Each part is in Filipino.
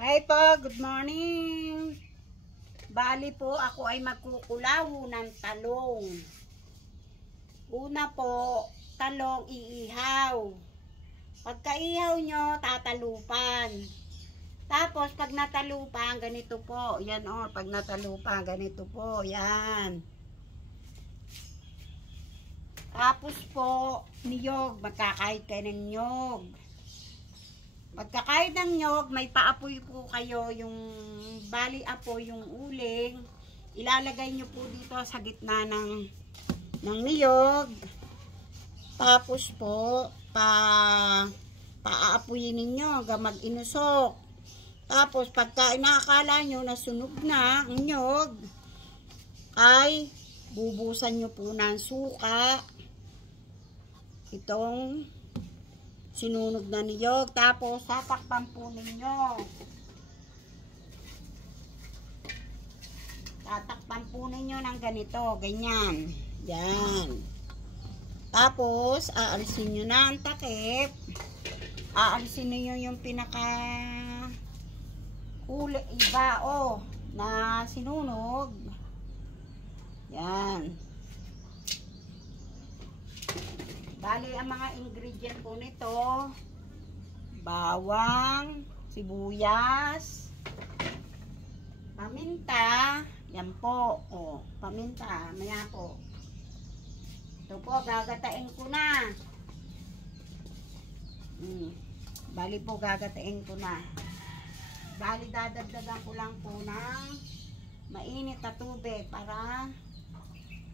Hi po, good morning. Bali po, ako ay magkukulawo ng talong. Una po, talong iihaw. Pagka-ihaw nyo, tatalupan. Tapos, pag natalupan, ganito po. Yan o, pag natalupan, ganito po. Yan. Tapos po, niyog. Magkakahit kayo ng niyog. Pagkakahit ng niyog, may paapoy po kayo. Yung bali apoy, yung uling. Ilalagay nyo po dito sa gitna ng niyog. Tapos po, paaapuyin ninyo hanggang mag-inusok. Tapos, pagka inaakala nyo na sunog na ang niyog, ay bubusan nyo po ng suka itong sinunog na niyog. Tapos, tatakpan po ninyo. Tatakpan po ninyo ng ganito, ganyan. Yan. Tapos, aalisin nyo na ang takip. Aalisin niyo yung pinaka ibao na sinunog. Yan. Bali, ang mga ingredient po nito, bawang, sibuyas, paminta, yan po, o, paminta, maya po. Ito po, gagatain ko na. Bali po, gagatain ko na. Bali, dadagdagan ko lang po ng mainit na tubig para,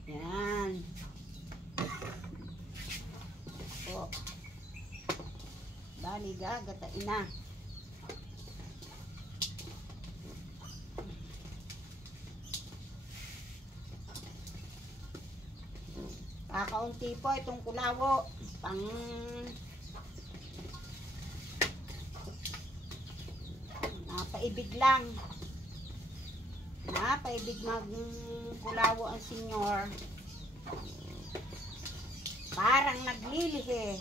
yan. Po. Bali, gagatain na. Kakaunti po itong kulawo. Napaibig lang. Napaibig magkulawo ang senyor. Parang naglilihi.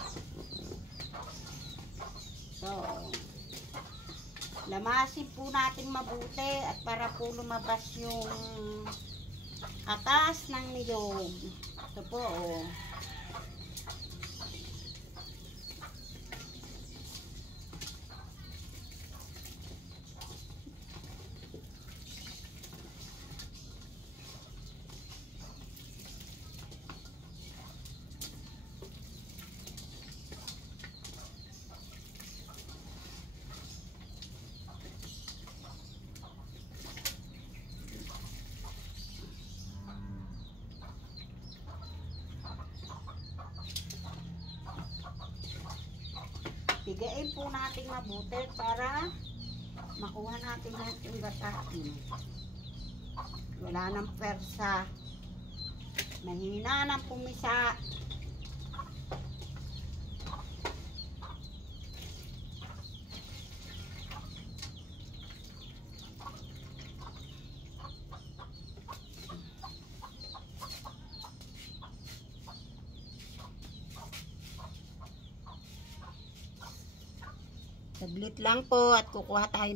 So, lamasin po natin mabuti at para po lumabas yung atas ng niyog. Ito po, oh. Pigain po natin mabuti para makuha natin lahat yung gatain. Wala nang persa. Mahina ng pumisa. Saglit lang po at kukuha tayo ng